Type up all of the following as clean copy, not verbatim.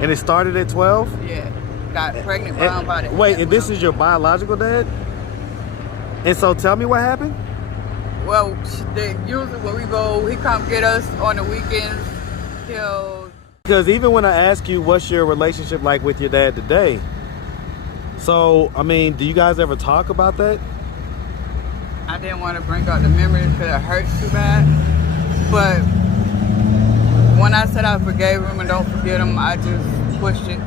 And it started at 12? Yeah. Got pregnant by the Wait, and this is your biological dad? And so tell me what happened? Well, usually when we go, he come get us on the weekends. Because even when I ask you what's your relationship like with your dad today, so, I mean, do you guys ever talk about that? I didn't want to bring up the memories because it hurts too bad. But when I said I forgave him and don't forget him, I just pushed it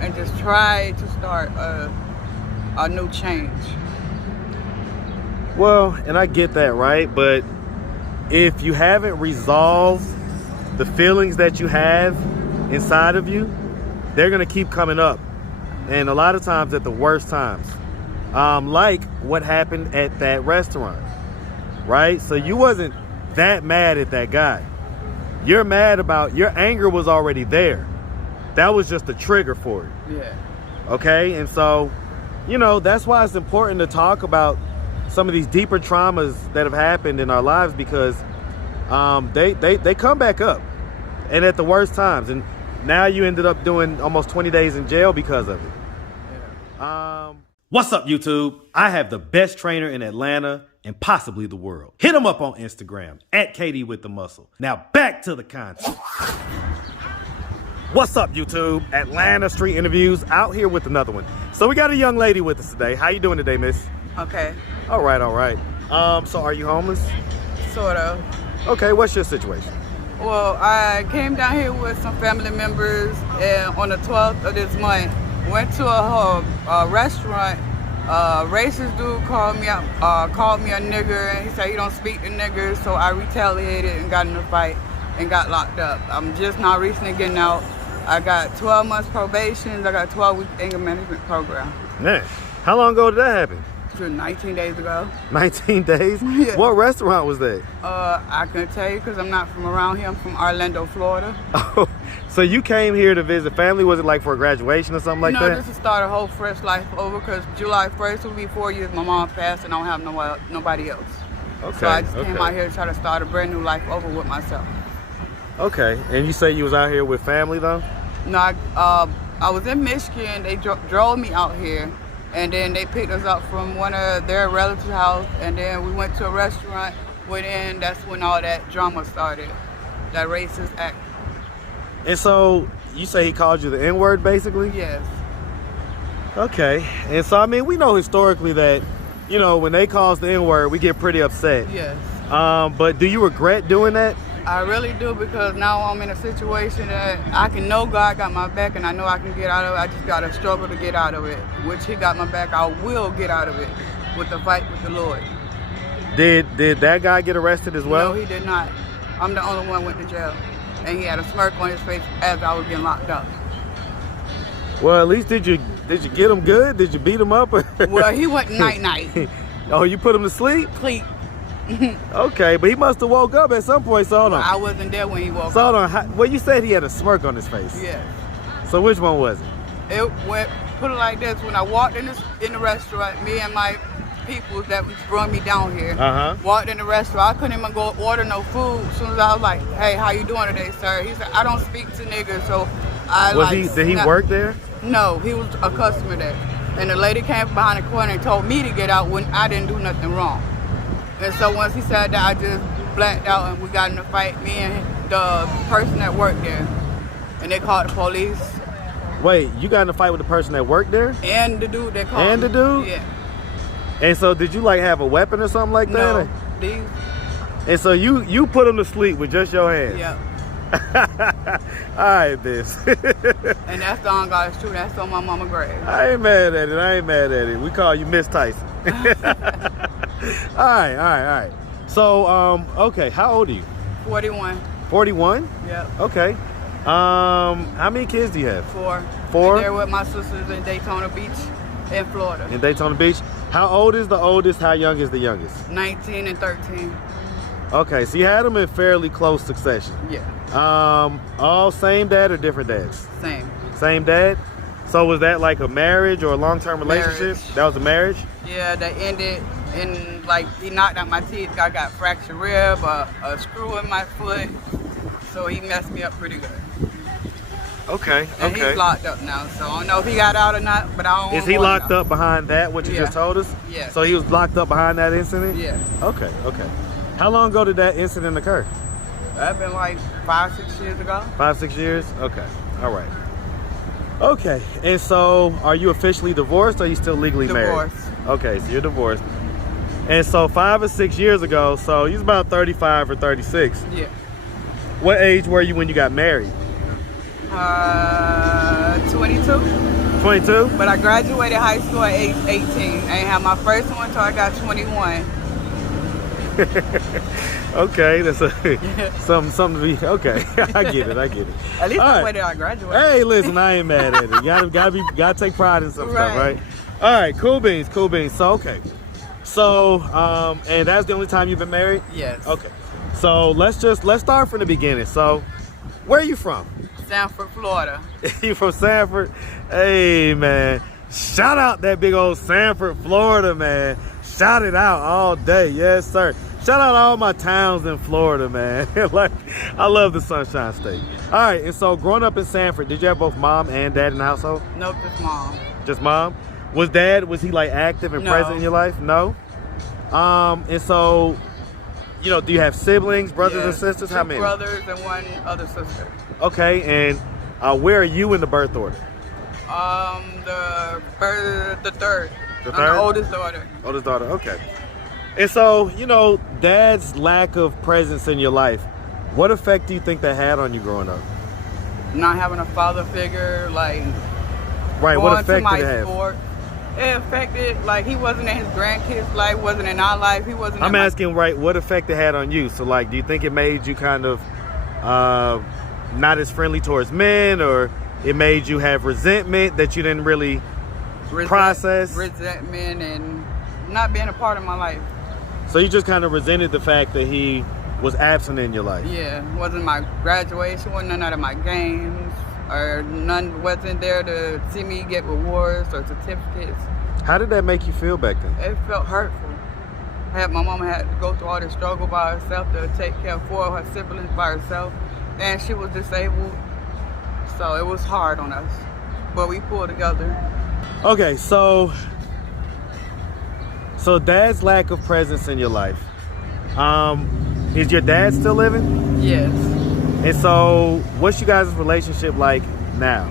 and just tried to start a new change. Well, and I get that, right? But if you haven't resolved the feelings that you have inside of you, they're going to keep coming up. And a lot of times at the worst times. Like what happened at that restaurant, right? So you wasn't that mad at that guy. You're mad about, your anger was already there. That was just a trigger for it. Yeah. Okay? And so, you know, that's why it's important to talk about some of these deeper traumas that have happened in our lives, because they come back up, and at the worst times. And now you ended up doing almost 20 days in jail because of it. Yeah. What's up, YouTube? I have the best trainer in Atlanta and possibly the world. Hit him up on Instagram at Katie with the Muscle. Now back to the content. What's up, YouTube? Atlanta Street Interviews out here with another one. So we got a young lady with us today. How you doing today, miss? Okay. All right, all right. So are you homeless? Sort of. Okay, what's your situation? Well, I came down here with some family members, and on the 12th of this month, went to a restaurant. Racist dude called me a nigger, and he said he don't speak to niggers, so I retaliated and got in a fight and got locked up. I'm just now recently getting out. I got 12 months probation. I got a 12-week anger management program. Man, how long ago did that happen? 19 days ago. 19 days? Yeah. What restaurant was that? I couldn't tell you because I'm not from around here. I'm from Orlando, Florida. Oh, so you came here to visit family? Was it like for a graduation or something like that? No, just to start a whole fresh life over, because July 1st will be 4 years my mom passed and I don't have nobody else. Okay. So I just came out here to try to start a brand new life over with myself. Okay. And you say you was out here with family though? No, I was in Michigan. They drove me out here. And then they picked us up from one of their relatives' house, and then we went to a restaurant. Within, that's when all that drama started, that racist act. And so you say he called you the N-word, basically? Yes. Okay. And so I mean, we know historically that, you know, when they call us the N-word, we get pretty upset. Yes. But do you regret doing that? I really do, because now I'm in a situation that I can know God got my back and I know I can get out of it. I just got to struggle to get out of it, which he got my back. I will get out of it with the fight with the Lord. Did that guy get arrested as well? No, he did not. I'm the only one went to jail. And he had a smirk on his face as I was getting locked up. Well, at least did you get him good? Did you beat him up? Well, he went night-night. Oh, you put him to sleep? Sleep. Okay, but he must have woke up at some point, so hold on. I wasn't there when he woke up. So hold on, well, you said he had a smirk on his face. Yeah. So which one was it? It went, put it like this, when I walked in the restaurant, me and my people that brought me down here, walked in the restaurant, I couldn't even go order no food. As soon as I was like, hey, how you doing today, sir? He said, I don't speak to niggas, so Did he work there? No, he was a customer there. And the lady came from behind the corner and told me to get out when I didn't do nothing wrong. And so once he said that, I just blacked out and we got in a fight, me and the person that worked there. And they called the police. Wait, you got in a fight with the person that worked there? And the dude that called And me. the dude? Yeah. And so did you like have a weapon or something like that? No, these. And so you put him to sleep with just your hands? Yeah. All right, this. And that's the ungodly truth. That's on my mama's grave. I ain't mad at it. We call you Miss Tyson. All right. So, okay, how old are you? 41. 41? Yep. Okay. How many kids do you have? 4. 4? And they're with my sisters in Daytona Beach in Florida. In Daytona Beach? How old is the oldest? How young is the youngest? 19 and 13. Okay, so you had them in fairly close succession. Yeah. All same dad or different dads? Same. Same dad? So was that like a marriage or a long-term relationship? Marriage. That was a marriage? Yeah, that ended in, like, he knocked out my teeth. I got fractured rib, a screw in my foot. So he messed me up pretty good. Okay, And okay. he's locked up now, so I don't know if he got out or not, but I don't Is he wanna locked know. up behind that, what you Yeah. just told us? Yeah. So he was locked up behind that incident? Yeah. Okay, okay. How long ago did that incident occur? That's been like 5-6 years ago. 5-6 years? Okay, all right. Okay, and so are you officially divorced or are you still legally married? Divorced. Okay, so you're divorced. And so 5 or 6 years ago, so you was about 35 or 36. Yeah. What age were you when you got married? 22. 22? But I graduated high school at age 18. I ain't have my first one until I got 21. Okay, that's something to be, okay. I get it. At least All that's right. the way that I graduated. Hey, listen, I ain't mad at it. You gotta take pride in some stuff, right? All right, cool beans. So, okay. So, and that's the only time you've been married? Yes. Okay. So let's start from the beginning. So, where are you from? Sanford, Florida. You from Sanford? Hey, man. Shout out that big old Sanford, Florida, man. Shout it out all day. Yes, sir. Shout out all my towns in Florida, man. Like, I love the Sunshine State. All right, and so growing up in Sanford, did you have both mom and dad in the household? Nope, just mom. Just mom? Was he like active and No. present in your life? No? And so, you know, do you have siblings, brothers and Yes, sisters? How 2 many? brothers and 1 other sister. Okay, and where are you in the birth order? The third. The I'm third? the oldest daughter. Oldest daughter, okay. And so, you know, dad's lack of presence in your life, what effect do you think that had on you growing up? Not having a father figure, like Right, what going to effect my did it have? sport. It affected, like, he wasn't in his grandkids' life, wasn't in our life, he wasn't in I'm my- asking, right, what effect it had on you? So, like, do you think it made you kind of not as friendly towards men, or it made you have resentment that you didn't really process? Resentment and not being a part of my life. So you just kind of resented the fact that he was absent in your life? Yeah, wasn't my graduation, wasn't none of my games, or none wasn't there to see me get rewards or certificates. How did that make you feel back then? It felt hurtful. My mama had to go through all this struggle by herself to take care of 4 of her siblings by herself, and she was disabled, so it was hard on us, but we pulled together. Okay, so dad's lack of presence in your life. Is your dad still living? Yes. And so what's you guys' relationship like now?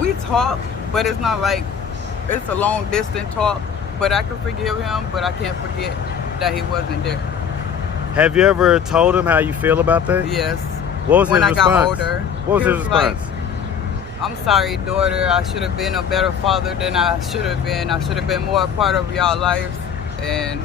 We talk, but it's not like it's a long distance talk, but I can forgive him, but I can't forget that he wasn't there. Have you ever told him how you feel about that? Yes. What was when his response? I got older. What was He his response? Like, I'm sorry, daughter. I should have been a better father than I should have been. I should have been more a part of y'all lives. And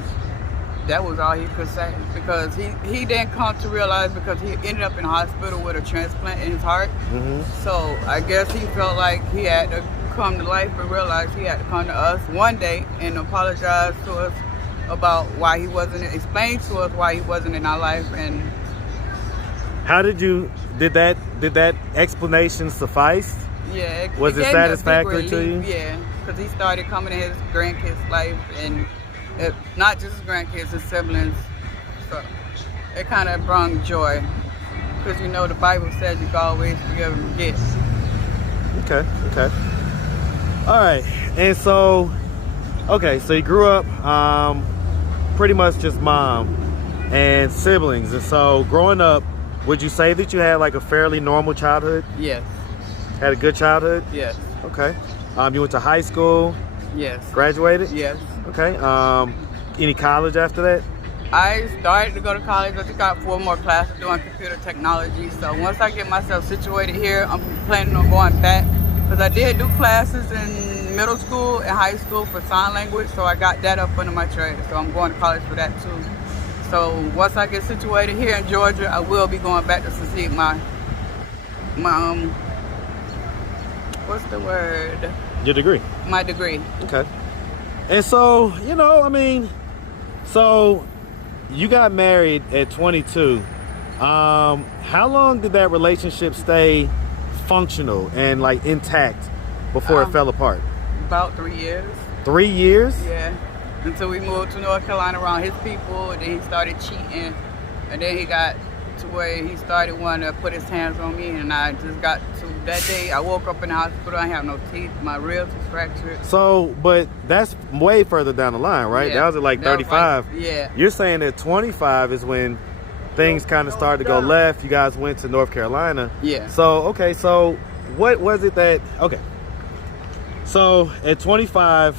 that was all he could say. Because he didn't come to realize, because he ended up in the hospital with a transplant in his heart. Mm-hmm. So I guess he felt like he had to come to life and realize he had to come to us one day and apologize to us about why he wasn't, explain to us why he wasn't in our life. And how did that explanation suffice? yeah, Was it gave me a big satisfactory to relief, you? Yeah, because he started coming in his grandkids' life, and not just his grandkids, his siblings. So it kind of brought joy, because you know the Bible says you can always forgive and forget. Okay. All right, and so, okay, so you grew up pretty much just mom and siblings, and so growing up, would you say that you had like a fairly normal childhood? Yes. Had a good childhood? Yes. Okay. You went to high school, Yes. graduated? Yes. Okay. Any college after that? I started to go to college. I took out 4 more classes doing computer technology. So once I get myself situated here, I'm planning on going back, because I did do classes in middle school and high school for sign language. So I got that up under my trade. So I'm going to college for that too. So once I get situated here in Georgia, I will be going back to succeed my what's the word? Your degree. My degree. Okay. And so, you know, I mean, so you got married at 22. How long did that relationship stay functional and like intact before it fell apart? About 3 years. 3 years? Yeah. Until we moved to North Carolina around his people, and then he started cheating, and then he got to where he started wanting to put his hands on me, and I just got to that day. I woke up in the hospital. I have no teeth. My ribs was fractured. So, but that's way further down the line, right? Yeah, That was at like that was 35. yeah. You're saying that 25 is when things kind of started to go left. You guys went to North Carolina. Yeah. So, okay, so what was it that, okay. So at 25,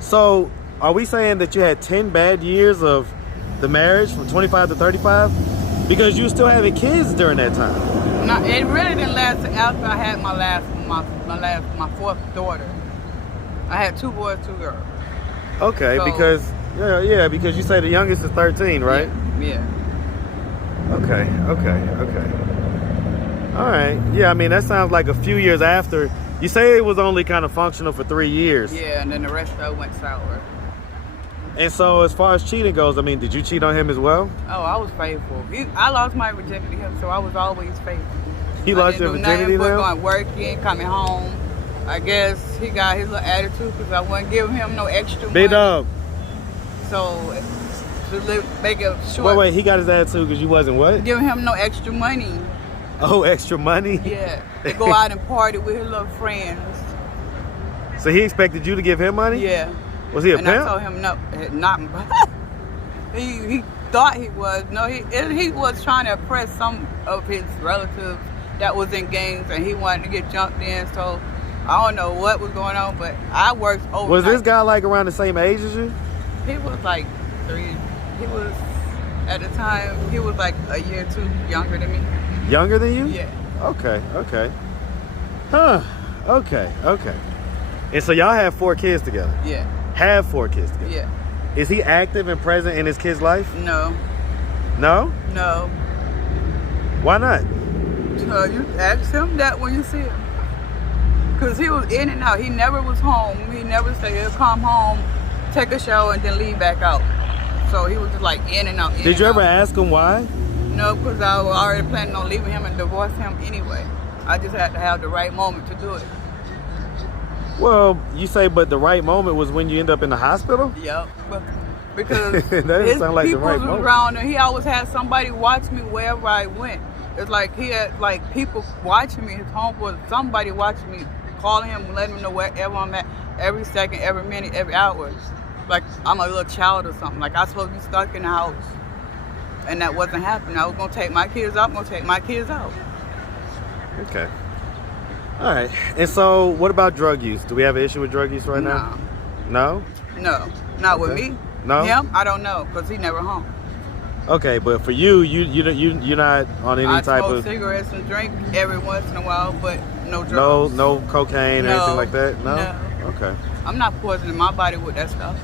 so are we saying that you had 10 bad years of the marriage from 25 to 35? Because you were still having kids during that time. No, it really didn't last after I had my fourth daughter. I had 2 boys, 2 girls. Okay, So- because because you say the youngest is 13, right? Yeah. Okay. All right. Yeah, I mean that sounds like a few years after. You say it was only kind of functional for 3 years. Yeah, and then the rest of it went sour. And so as far as cheating goes, I mean, did you cheat on him as well? Oh, I was faithful. I lost my virginity to him, so I was always faithful. He lost your virginity now? now? Going working, coming home. I guess he got his little attitude because I wasn't giving him no extra money. Big dog. So, make it short. Wait, he got his attitude because you wasn't what? Giving him no extra money. Oh, extra money? Yeah. To go out and party with his little friends. So he expected you to give him money? Yeah. Was he a and pimp? I told him no, not. he thought he was. No, he was trying to impress some of his relatives that was in gangs, and he wanted to get jumped in. So I don't know what was going on, but I worked overnight. Was this guy like around the same age as you? He was like 3. He was at the time. He was like a year or 2 younger than me. Younger than you? Yeah. Okay. Huh. Okay. And so y'all have 4 kids together? Yeah. Have 4 kids together? Yeah. Is he active and present in his kid's life? No. No? No. Why not? So you ask him that when you see him. Because he was in and out. He never was home. He never said he'll come home, take a shower, and then leave back out. So he was just like in and out. Did you ever ask him why? No, because I was already planning on leaving him and divorcing him anyway. I just had to have the right moment to do it. Well, you say, but the right moment was when you end up in the hospital? Yep. Because That doesn't his sound like the people right was moment. around and he always had somebody watch me wherever I went. It's like he had like people watching me, his homeboys, somebody watching me, calling him, letting him know wherever I'm at, every second, every minute, every hour. Like I'm a little child or something. Like I'm supposed to be stuck in the house. And that wasn't happening. I was gonna take my kids out, I'm gonna take my kids out. Okay. All right. And so what about drug use? Do we have an issue with drug use right now? No? No, not with Okay. me. No? Him, I don't know, because he never home. Okay, but for you're not on any I type smoke of cigarettes and drink every once in a while, but no drugs. no cocaine or No, anything like that? No? no. Okay. I'm not poisoning my body with that stuff.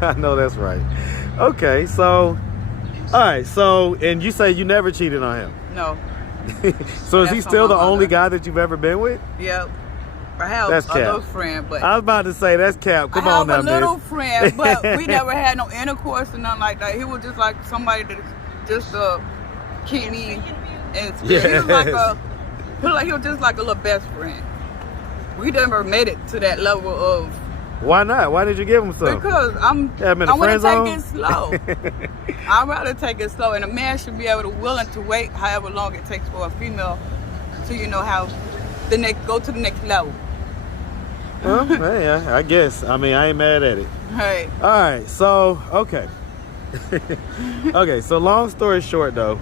I know that's right. Okay, so all right, so and you say you never cheated on him. No. So is he That's on still my the only mother. guy that you've ever been with? Yep. I have That's a cap. little friend, but I was about to say that's cap. Come I on have now, a little miss. friend, but we never had no intercourse or nothing like that. He was just like somebody that just keep me in spirit. He was like he was just like a little best friend. We never made it to that level of Why not? Why did you give him some? because I him in a want to friend take it zone? slow. I'd rather take it slow, and a man should be able to willing to wait however long it takes for a female to how go to the next level. Well, yeah, I guess. I mean, I ain't mad at it. Hey, All right, so okay. Okay, so long story short though.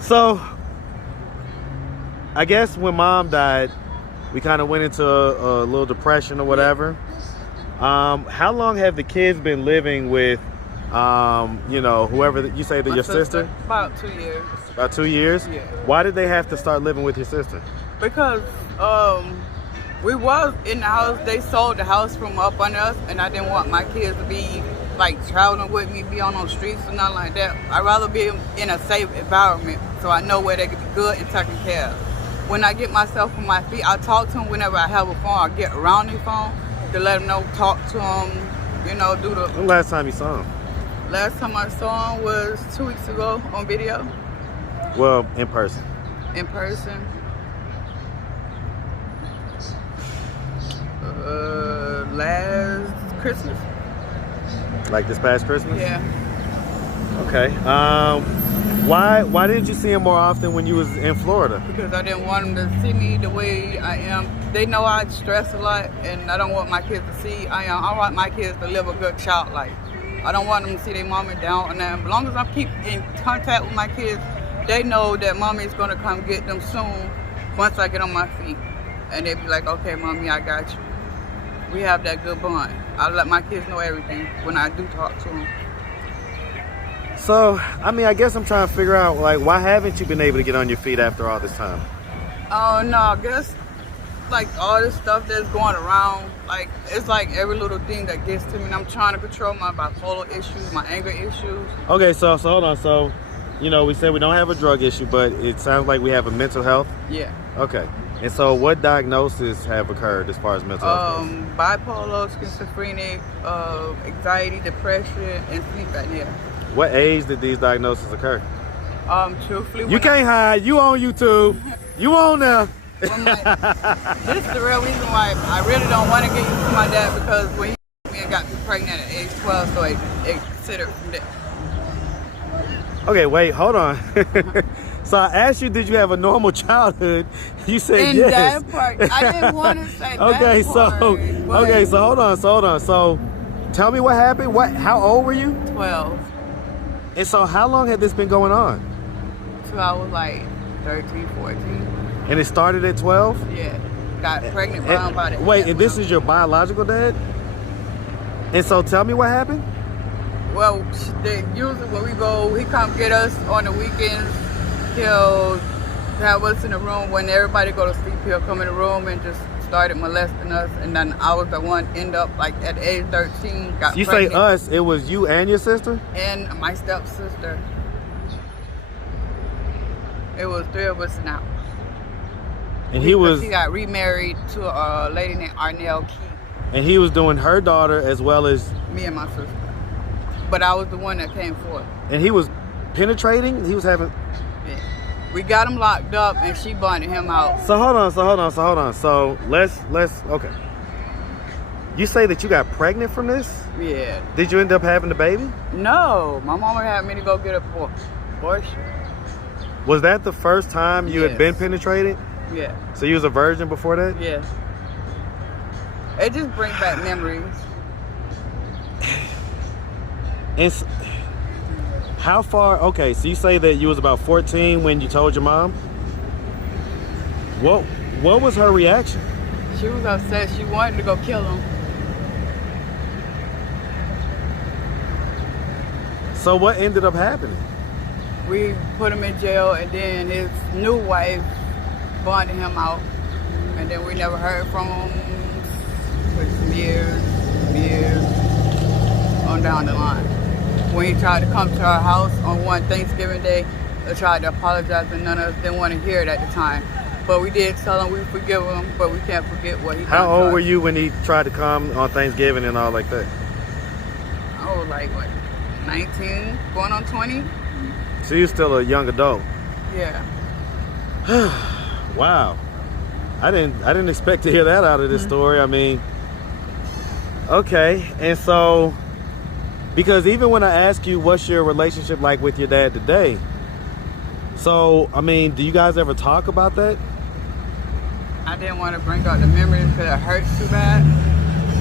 So I guess when mom died, we kind of went into a little depression or whatever. How long have the kids been living with whoever you say that my your sister? About 2 years. About 2 years? Yeah. Why did they have to start living with your sister? Because we was in the house. They sold the house from up under us, and I didn't want my kids to be like traveling with me, be on those streets and nothing like that. I'd rather be in a safe environment so I know where they can be good and taken care of. When I get myself on my feet, I talk to them whenever I have a phone. I get around their phone to let them know, talk to them, do the... When last time you saw him? Last time I saw him was 2 weeks ago on video. Well, in person. In person. Last Christmas. Like this past Christmas? Yeah. Okay. Why didn't you see him more often when you was in Florida? Because I didn't want them to see me the way I am. They know I stress a lot, and I don't want my kids to see I am. I want my kids to live a good child life. I don't want them to see their mommy down. And as long as I keep in contact with my kids, they know that mommy is gonna come get them soon once I get on my feet. And they be like, okay, mommy, I got you. We have that good bond. I let my kids know everything when I do talk to them. So, I mean, I guess I'm trying to figure out, like, why haven't you been able to get on your feet after all this time? Oh, no, I guess, like, all this stuff that's going around, like, it's like every little thing that gets to me, and I'm trying to control my bipolar issues, my anger issues. Okay, so hold on. So, you know, we said we don't have a drug issue, but it sounds like we have a mental health. Yeah. Okay. And so what diagnoses have occurred as far as mental health goes? Bipolar, schizophrenic, anxiety, depression, and sleep apnea. What age did these diagnoses occur? Truthfully, You can't hide. You on YouTube. You on there. This is the real reason why I really don't want to get used to my dad, because when he me and got me pregnant at age 12, so it considered from there. Okay, wait, hold on. So I asked you, did you have a normal childhood? You said In yes. that part, I didn't want to say that Okay, part. so hold on. So tell me what happened. How old were you? 12. And so how long had this been going on? So I was like 13, 14. And it started at 12? Yeah. Got pregnant around by the Wait, and this is your biological dad? And so tell me what happened? Well, usually when we go, he come get us on the weekends. He'll have us in the room. When everybody go to sleep, he'll come in the room and just started molesting us. And then I was the one end up like at age 13, got You pregnant. say us, it was you and your sister? And my stepsister. It was 3 of us now. And He got remarried to a lady named Arnell Key. And he was doing her daughter as well as... Me and my sister. But I was the one that came forth. And he was penetrating? He was having... Yeah. We got him locked up and she bonded him out. So hold on. So let's okay. You say that you got pregnant from this? Yeah. Did you end up having the baby? No. My mama had me to go get a abortion. Was that the first time you had Yes. been penetrated? Yeah. So you was a virgin before that? Yeah. It just brings back memories. And how far? Okay, so you say that you was about 14 when you told your mom. What was her reaction? She was upset. She wanted to go kill him. So what ended up happening? We put him in jail, and then his new wife bonded him out, and then we never heard from him for some years on down the line. When he tried to come to our house on one Thanksgiving Day, they tried to apologize, and none of us didn't want to hear it at the time. But we did tell him we forgive him, but we can't forget what he done. How to old us. were you when he tried to come on Thanksgiving and all like that? I was like, what, 19, going on 20? So you're still a young adult. Yeah. Wow. I didn't expect to hear that out of this story. I mean, okay. And so, because even when I ask you what's your relationship like with your dad today, so, I mean, do you guys ever talk about that? I didn't want to bring up the memories because it hurts too bad.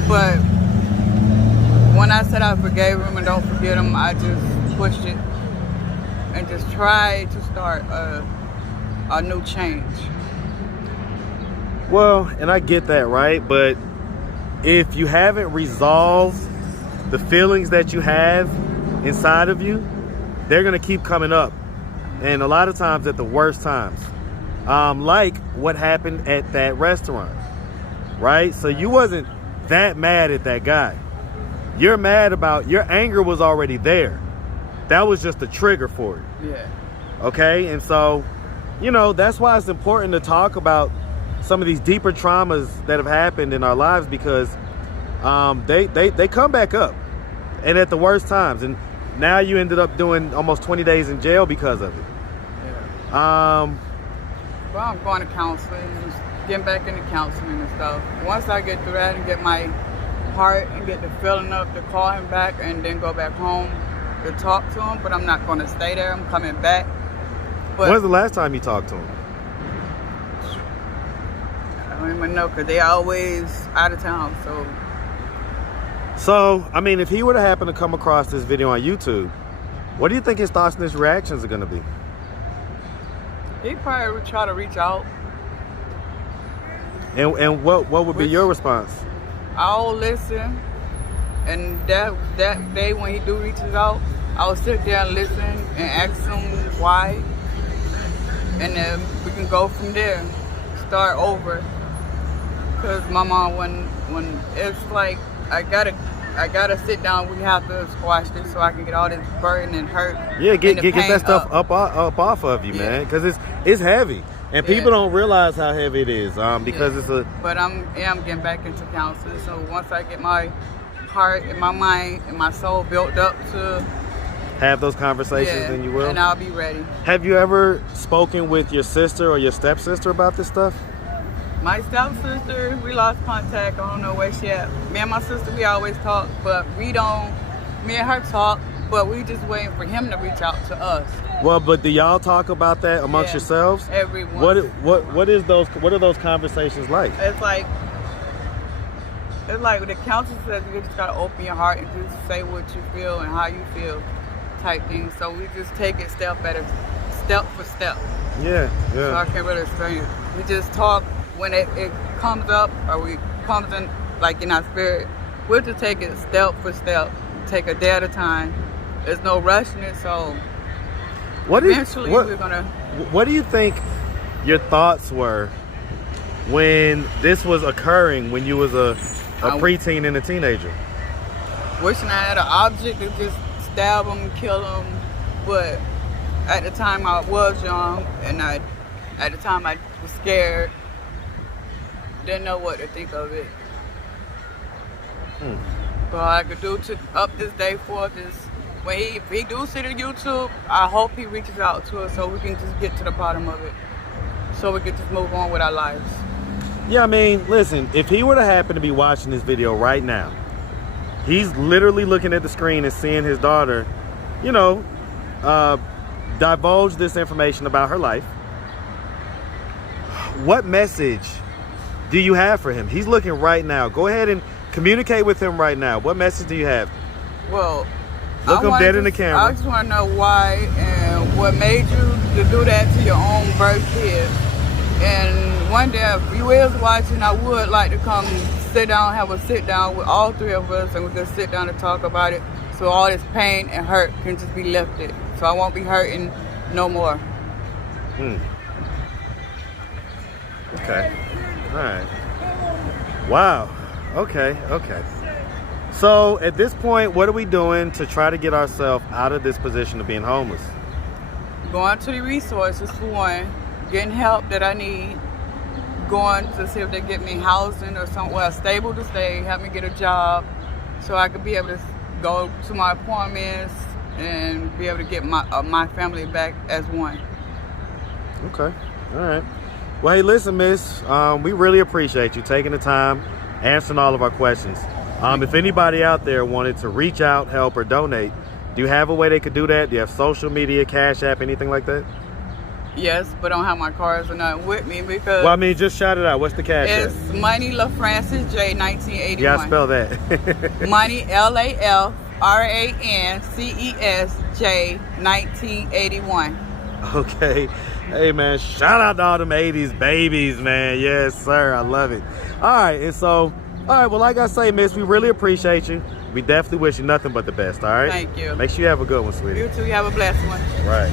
But when I said I forgave him and don't forget him, I just pushed it and just tried to start a new change. Well, and I get that, right? But if you haven't resolved the feelings that you have inside of you, they're going to keep coming up. And a lot of times at the worst times. Like what happened at that restaurant, right? So you wasn't that mad at that guy. You're mad about, your anger was already there. That was just a trigger for it. Yeah. Okay? And so, you know, that's why it's important to talk about some of these deeper traumas that have happened in our lives, because they come back up, and at the worst times. And now you ended up doing almost 20 days in jail because of it. Yeah. Well, I'm going to counseling, just getting back into counseling and stuff. Once I get through that and get my heart and get the feeling up to call him back and then go back home, to talk to him, but I'm not going to stay there. I'm coming back. But When's the last time you talked to him? I don't even know, because they always out of town. So, I mean, if he were to happen to come across this video on YouTube, what do you think his thoughts and his reactions are going to be? He probably would try to reach out. And what would be your response? I'll listen, and that day when he do reaches out, I'll sit there and listen and ask him why, and then we can go from there, start over. Cause my mom, when it's like I gotta sit down, we have to squash this so I can get all this burden and hurt. Yeah, get and the that pain stuff up off of you, man, because it's heavy. And people don't realize how heavy it is because it's a... But I'm getting back into counseling. So once I get my heart and my mind and my soul built up to... have those conversations, then you will? And I'll be ready. Have you ever spoken with your sister or your stepsister about this stuff? My stepsister, we lost contact. I don't know where she at. Me and my sister, we always talk, but we don't... Me and her talk, but we just waiting for him to reach out to us. Well, but do y'all talk about that amongst yourselves? Everyone. What are those conversations like? It's like the counselor says you just gotta open your heart and just say what you feel and how you feel, type thing. So we just take it step for step. Yeah. So I can't really explain it. We just talk when it comes up or we comes in like in our spirit. We'll just take it step for step, take a day at a time. There's no rushing it, so. Eventually, we're gonna. What do you think your thoughts were when this was occurring, when you was a preteen and a teenager? Wishing I had an object to just stab him, kill him, but at the time I was young, and at the time I was scared, didn't know what to think of it. But I could do to up this day forth is. If he do see the YouTube, I hope he reaches out to us so we can just get to the bottom of it. So we can just move on with our lives. Yeah, I mean, listen, if he were to happen to be watching this video right now, he's literally looking at the screen and seeing his daughter, divulge this information about her life. What message do you have for him? He's looking right now. Go ahead and communicate with him right now. What message do you have? Well, look him dead in the camera. I just want to know why and what made you to do that to your own birth kid. And one day, if you is watching, I would like to come have a sit down with all three of us, and we can sit down and talk about it, so all this pain and hurt can just be lifted. So I won't be hurting no more. Okay. All right. Wow. Okay. So at this point, what are we doing to try to get ourselves out of this position of being homeless? Going to the resources for one, getting help that I need, going to see if they get me housing or somewhere stable to stay, help me get a job so I could be able to go to my appointments and be able to get my family back as one. Okay. All right. Well, hey, listen, miss, we really appreciate you taking the time, answering all of our questions. If anybody out there wanted to reach out, help, or donate, do you have a way they could do that? Do you have social media, Cash App, anything like that? Yes, but I don't have my cards or nothing with me because... Well, I mean, just shout it out. What's the Cash App? It's Money LaFrancis J 1981. Yeah, spell that. Money LaFrances J 1981. Okay. Hey, man, shout out to all them 80s babies, man. Yes, sir. I love it. All right, and so... All right, well, like I say, miss, we really appreciate you. We definitely wish you nothing but the best, all right? Thank you. Make sure you have a good one, sweetie. You too. You have a blessed one. Right.